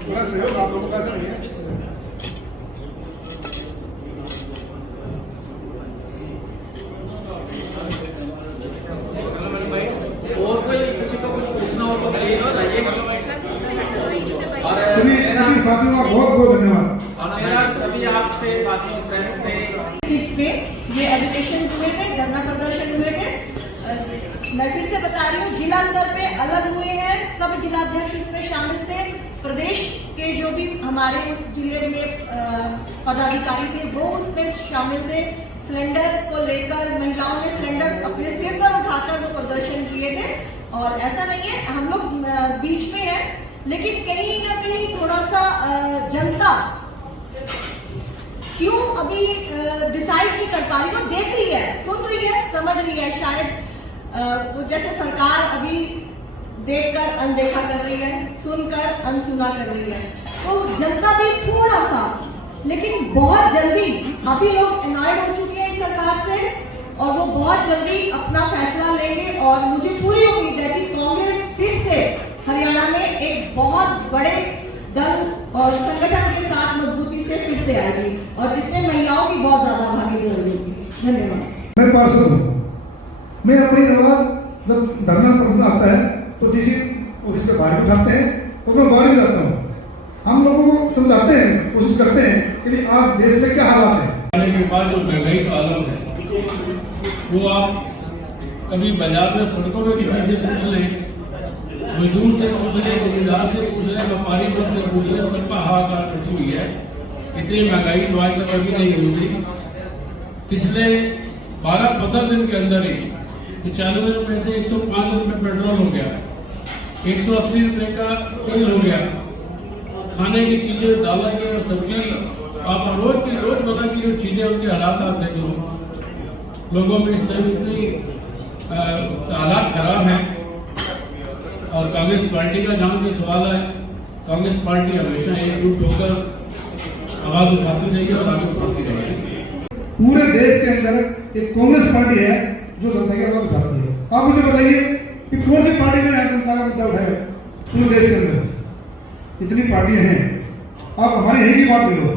पूरा सहयोग आप लोगों का ऐसा नहीं है। और कोई किसी को कुछ पूछना हो तो बताइए। सभी साथियों का बहुत बहुत धन्यवाद। मेरा सभी आपसे साथियों प्रेस से सीट्स पे ये एजुकेशन हुए थे, धरना प्रदर्शन हुए थे। मैं फिर से बता रही हूँ, जिला स्तर पे अलग हुए हैं, सब जिलाध्यक्ष इसमें शामिल थे। प्रदेश के जो भी हमारे उस जिले में पदाधिकारी थे वो उसमें शामिल थे। सिलेंडर को लेकर महिलाओं ने सिलेंडर अपने सिर पर उठाकर वो प्रदर्शन किए थे। और ऐसा नहीं है हम लोग बीच में हैं, लेकिन कहीं ना कहीं थोड़ा सा जनता क्यों अभी डिसाइड नहीं कर पा रही, वो देख रही है, सुन रही है, समझ रही है। शायद वो जैसे सरकार अभी देखकर अनदेखा कर रही है, सुनकर अनसुना कर रही है, तो जनता भी थोड़ा सा, लेकिन बहुत जल्दी अभी लोग एनॉयड हो चुके हैं इस सरकार से और वो बहुत जल्दी अपना फैसला लेंगे। और मुझे पूरी उम्मीद है कि कांग्रेस फिर से हरियाणा में एक बहुत बड़े दल और संगठन के साथ मजबूती से फिर से आएगी और जिसमें महिलाओं की बहुत ज्यादा भागीदारी होगी। धन्यवाद। मैं पार्षद हूँ, मैं अपनी आवाज जब धरना प्रदर्शन आता है तो डीसी ऑफिस से बाहर उठाते हैं और मैं बाहर भी जाता हूँ। हम लोगों को समझाते हैं, कोशिश करते हैं कि आज देश में क्या हालात है। आने के बाद जो महंगाई का आलम है वो आप कभी बाजार में सड़कों में किसी से पूछ लें, मजदूर से पूछ लें, दुकानदार से पूछ लें, व्यापारी वर्ग से पूछ लें, सबका हाहाकार उठी हुई है। इतनी महंगाई तो आज तक कभी नहीं हुई थी। पिछले 12-15 दिन के अंदर ही 95 रुपए से 105 रुपए पेट्रोल हो गया, 180 रुपए का तेल हो गया। खाने की चीजें, दालें की और सब्जी, आप रोजमर्रा की जो चीजें उनके हालात आप देख लो, लोगों में इस टाइम इतनी हालात खराब हैं। और कांग्रेस पार्टी का जहाँ भी सवाल है, कांग्रेस पार्टी हमेशा एकजुट होकर आवाज उठाती रहेगी और आगे उठाती रहेगी। पूरे देश के अंदर एक कांग्रेस पार्टी है जो जनता की आवाज उठाती है। आप मुझे बताइए कि कौन सी पार्टी ने जनता का मुद्दा उठाया पूरे देश के अंदर? इतनी पार्टियां हैं, आप हमारे यही की बात ले लो।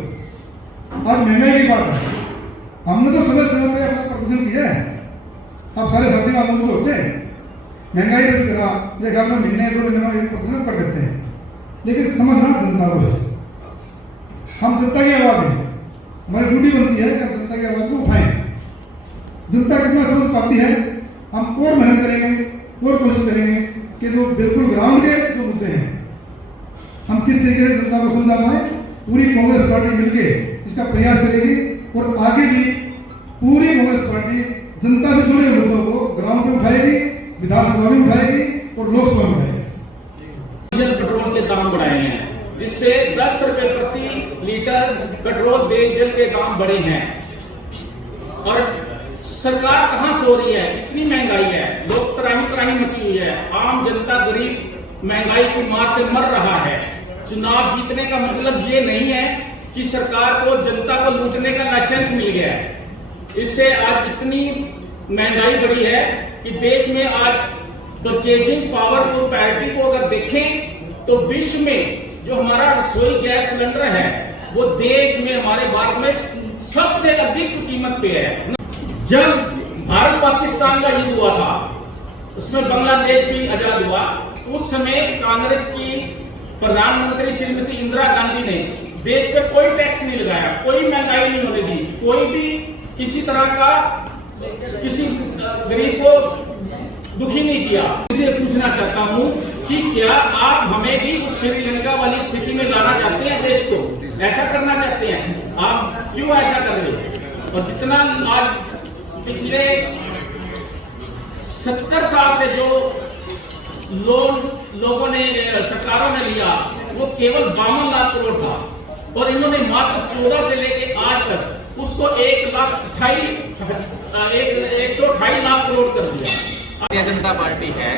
आज महंगाई की बात है, हमने तो समय समय पे अपना प्रदर्शन किया है। आप सारे साथी आप मुझे होते हैं, महंगाई पर करा देखा में महीने 2 महीने में प्रदर्शन कर देते हैं, लेकिन समझना जनता को है। हम जनता की आवाज है, हमारी ड्यूटी बनती है कि जनता की आवाज को उठाएं। जनता कितना समझ पाती है, हम और मेहनत करेंगे और कोशिश करेंगे कि जो बिल्कुल ग्राउंड के जो मुद्दे हैं हम किस तरीके से जनता को समझा पाए। पूरी कांग्रेस पार्टी मिलकर इसका प्रयास करेगी और आगे भी पूरी कांग्रेस पार्टी जनता से जुड़े मुद्दों को ग्राउंड में उठाएगी, विधानसभा में उठाएगी और लोकसभा में उठाएगी। डीजल पेट्रोल के दाम बढ़ाए हैं, जिससे 10 रुपए प्रति लीटर पेट्रोल डीजल के दाम बढ़े हैं। और सरकार कहां सो रही है? इतनी महंगाई है, लोग त्राही मची हुई है, आम जनता गरीब महंगाई की मार से मर रहा है। चुनाव जीतने का मतलब ये नहीं है कि सरकार को जनता को लूटने का लाइसेंस मिल गया है। इससे आज इतनी महंगाई बढ़ी है कि देश में आज परचेजिंग पावर और पैरिटी को अगर देखें तो विश्व में जो हमारा रसोई गैस सिलेंडर है वो देश में, हमारे भारत में सबसे अधिक कीमत पे है। जब भारत पाकिस्तान का युद्ध हुआ था, उसमें बांग्लादेश भी आजाद हुआ, उस समय कांग्रेस की प्रधानमंत्री श्रीमती इंदिरा गांधी ने देश पे कोई टैक्स नहीं लगाया, कोई महंगाई नहीं होने दी, कोई भी किसी तरह का किसी गरीब को दुखी नहीं किया। इसे पूछना चाहता हूँ कि क्या आप हमें भी उस श्रीलंका वाली स्थिति में लाना चाहते हैं? देश को ऐसा करना चाहते हैं? आप क्यों ऐसा कर रहे हैं? और जितना आज पिछले 70 साल से जो लोन लोगों ने, सरकारों ने लिया, वो केवल 52 लाख करोड़ था और इन्होंने मात्र 14 से लेके आज तक उसको 128 लाख करोड़ कर दिया। भारतीय जनता पार्टी है,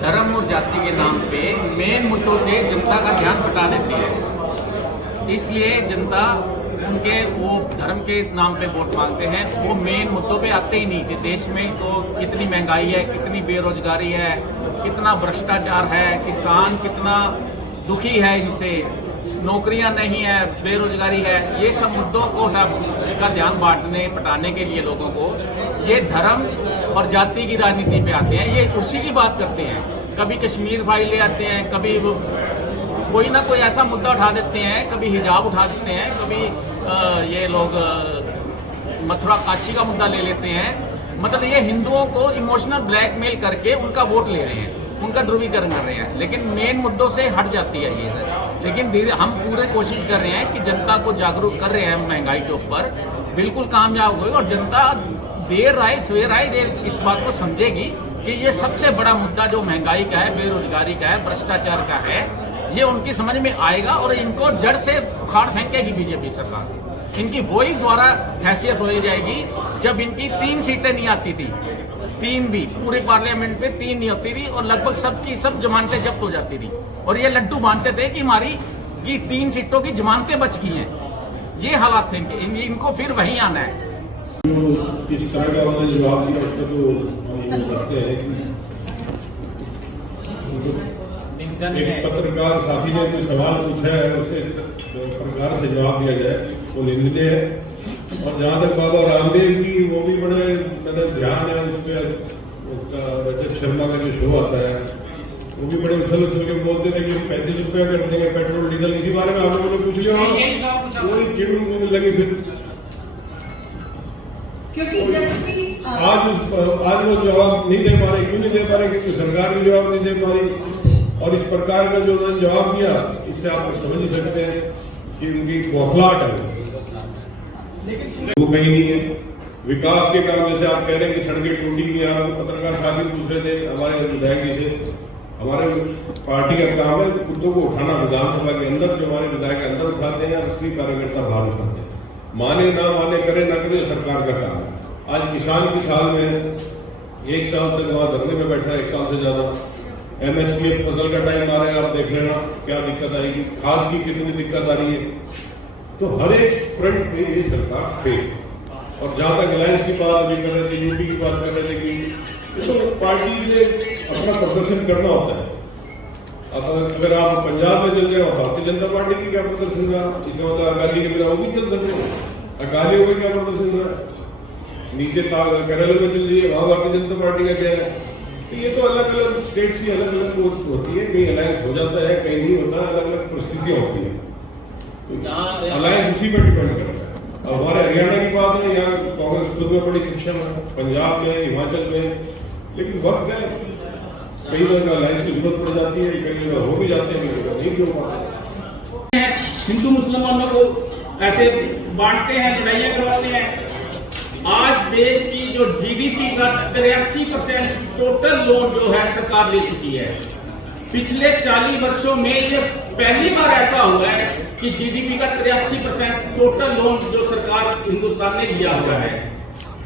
धर्म और जाति के नाम पे मेन मुद्दों से जनता का ध्यान हटा देती है। इसलिए जनता उनके वो धर्म के नाम पे वोट मांगते हैं, वो मेन मुद्दों पे आते ही नहीं कि देश में तो कितनी महंगाई है, कितनी बेरोजगारी है, कितना भ्रष्टाचार है, किसान कितना दुखी है इनसे, नौकरियां नहीं है, बेरोजगारी है, ये सब मुद्दों को का ध्यान बांटने पटाने के लिए लोगों को ये धर्म और जाति की राजनीति पे आते हैं। ये उसी की बात करते हैं, कभी कश्मीर फाइल ले आते हैं, कभी कोई ना कोई ऐसा मुद्दा उठा देते हैं, कभी हिजाब उठा देते हैं, कभी ये लोग मथुरा काशी का मुद्दा ले लेते हैं। मतलब ये हिंदुओं को इमोशनल ब्लैकमेल करके उनका वोट ले रहे हैं, उनका ध्रुवीकरण कर रहे हैं, लेकिन मेन मुद्दों से हट जाती है ये। लेकिन धीरे हम पूरे कोशिश कर रहे हैं कि जनता को जागरूक कर रहे हैं महंगाई के ऊपर, बिल्कुल कामयाब होगी और जनता देर आए सवेर आए देर इस बात को समझेगी कि ये सबसे बड़ा मुद्दा जो महंगाई का है, बेरोजगारी का है, भ्रष्टाचार का है, ये उनकी समझ में आएगा और इनको जड़ से उखाड़ फेंकेगी बीजेपी सरकार। इनकी वही द्वारा हैसियत हो जाएगी जब इनकी 3 सीटें नहीं आती थी, 3 भी पूरे पार्लियामेंट पे 3 नहीं होती थी और लगभग सबकी सब जमानतें जब्त हो जाती थी और ये लड्डू बांधते थे कि हमारी की 3 सीटों की जमानतें बच गई हैं। ये हालात थे इनको फिर वहीं आना है। किस तरह का उन्होंने जवाब दिया उसका तो हम करते हैं कि एक पत्रकार साथी ने कोई सवाल पूछा है उसके प्रकार से जवाब दिया जाए वो निंदनीय है। और जहाँ तक बाबा रामदेव की, वो भी बड़े मतलब ध्यान है उस पर, उसका रजत शर्मा का जो शो आता है वो भी बड़े उछल उछल के बोलते थे कि 35 रुपया कर देंगे पेट्रोल डीजल। इसी बारे में आप लोगों ने पूछ लिया, वही चिड़ लगी फिर। क्योंकि जब भी आज वो जवाब नहीं दे पा रहे। क्यों नहीं दे पा रहे? क्योंकि सरकार भी जवाब नहीं दे पा रही। और इस प्रकार का जो उन्होंने जवाब दिया, इससे आप समझ ही सकते हैं कि उनकी बौखलाहट है, वो कहीं नहीं है। विकास के काम जैसे आप कह रहे हैं कि सड़कें टूटी हुई, आप पत्रकार साथी पूछ रहे थे हमारे विधायक जी से, हमारे पार्टी का काम है मुद्दों को उठाना विधानसभा के अंदर, जो हमारे विधायक अंदर उठाते हैं असली कार्यकर्ता बाहर उठाते हैं। माने ना माने, करे ना करे, सरकार का काम है। आज किसान की साल में 1 साल तक वहाँ धरने में बैठा है, 1 साल से ज्यादा। MSP फसल का टाइम आ रहा है, आप देख लेना क्या दिक्कत आएगी, खाद की कितनी दिक्कत आ रही है। तो हर एक फ्रंट पे ये सरकार फेल। और जहाँ तक अलायंस की बात अभी कर रहे थे, यूपी की बात कर रहे थे कि तो पार्टी से अपना प्रदर्शन करना होता है। अब अगर आप पंजाब में चल रहे हो, भारतीय जनता पार्टी की क्या प्रदर्शन रहा, इसका मतलब अकाली के बिना वो भी चल सकते हैं। अकालियों का क्या प्रदर्शन रहा, नीचे केरल में चल रही है, वहाँ भारतीय जनता पार्टी का क्या है। तो ये तो अलग अलग स्टेट्स की अलग अलग होती है, कहीं अलायंस हो जाता है, कहीं नहीं होता, अलग अलग परिस्थितियां होती है। तो अलायंस उसी पर डिपेंड करता है। अब हमारे हरियाणा की बात है, यहाँ कांग्रेस खुद में बड़ी सक्षम है, पंजाब में, हिमाचल में, लेकिन वक्त है, कई लोग अलायंस की जरूरत पड़ जाती है, कई लोग हो भी जाते हैं, कई लोग नहीं भी हो पाते। हिंदू मुसलमानों को ऐसे बांटते हैं, लड़ाइयां करवाते हैं। आज देश की जो GDP का 83% टोटल लोन जो है सरकार ले चुकी है। पिछले 40 वर्षों में ये पहली बार ऐसा हुआ है कि GDP का 83% टोटल लोन जो सरकार हिंदुस्तान ने लिया हुआ है।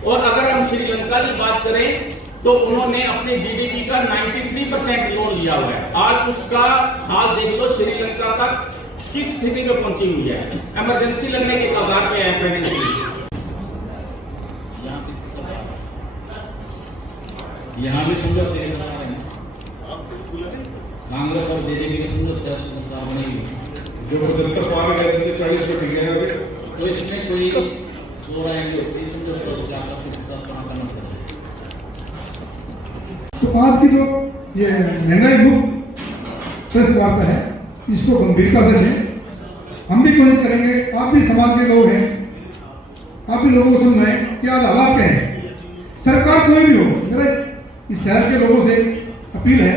और अगर हम श्रीलंका की बात करें तो उन्होंने अपने GDP का 93% लोन लिया हुआ है। आज उसका हाल देख लो, श्रीलंका तक किस स्थिति में पहुंची हुई है, इमरजेंसी लगने के कगार पे है फाइनेंशियली। यहाँ भी समझौते कांग्रेस और बीजेपी के समझौते जो 75 पार गए थे 40 पे टिक गए, तो इसमें कोई दो राय नहीं होती, समझौते हो जाता है, किसी साथ करना पड़ेगा। तो आज की जो ये महंगाई मुक्त प्रेस वार्ता है, इसको गंभीरता से लें। हम भी कोशिश करेंगे, आप भी समाज के लोग हैं, आप भी लोगों को समझाएं कि आज हालात क्या है। सरकार कोई भी हो, मेरे इस शहर के लोगों से अपील है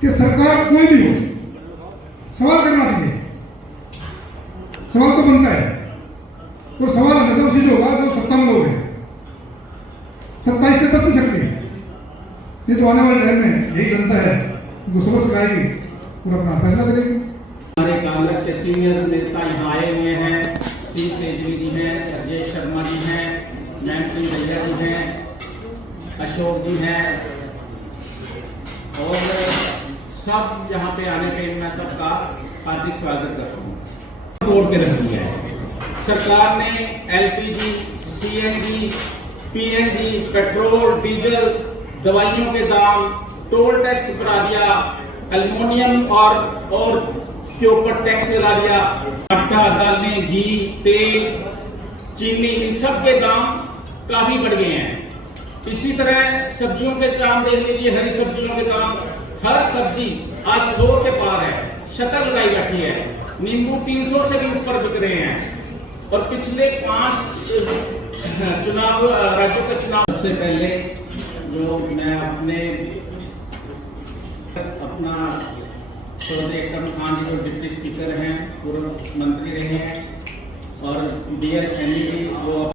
कि सरकार कोई भी हो, सवाल करना सीखे। सवाल तो बनता है, तो सवाल हमेशा उसी से होगा जो सत्ता में लोग हैं। 27 से 25 सकते हैं, ये तो आने वाले टाइम में यही जनता है वो सबक सिखाएगी और अपना फैसला करेगी। हमारे कांग्रेस के सीनियर नेता यहाँ आए हुए हैं, सतीश तेजवी जी हैं, राजेश शर्मा जी हैं, मैम सिंह भैया जी हैं, अशोक जी हैं, और सब यहाँ पे आने पे मैं सबका हार्दिक स्वागत करता हूँ। तोड़ के रख दिया है सरकार ने। LPG, CNG, PNG, petrol, diesel, दवाइयों के दाम, टोल टैक्स बढ़ा दिया, एल्युमिनियम और के ऊपर टैक्स लगा दिया। आटा, दालें, घी, तेल, चीनी, इन सब के दाम काफी बढ़ गए हैं। इसी तरह सब्जियों के दाम देख लीजिए, हरी सब्जियों के दाम, हर सब्जी आज 100 के पार है, शटर लगाई बैठी है। नींबू 300 से भी ऊपर बिक रहे हैं। और पिछले 5 चुनाव, राज्यों के चुनाव से पहले जो मैं अपना स्वर्गीय एकम खान जी जो डिप्टी स्पीकर हैं, पूर्व मंत्री रहे हैं, और बी एल सैनी जी जो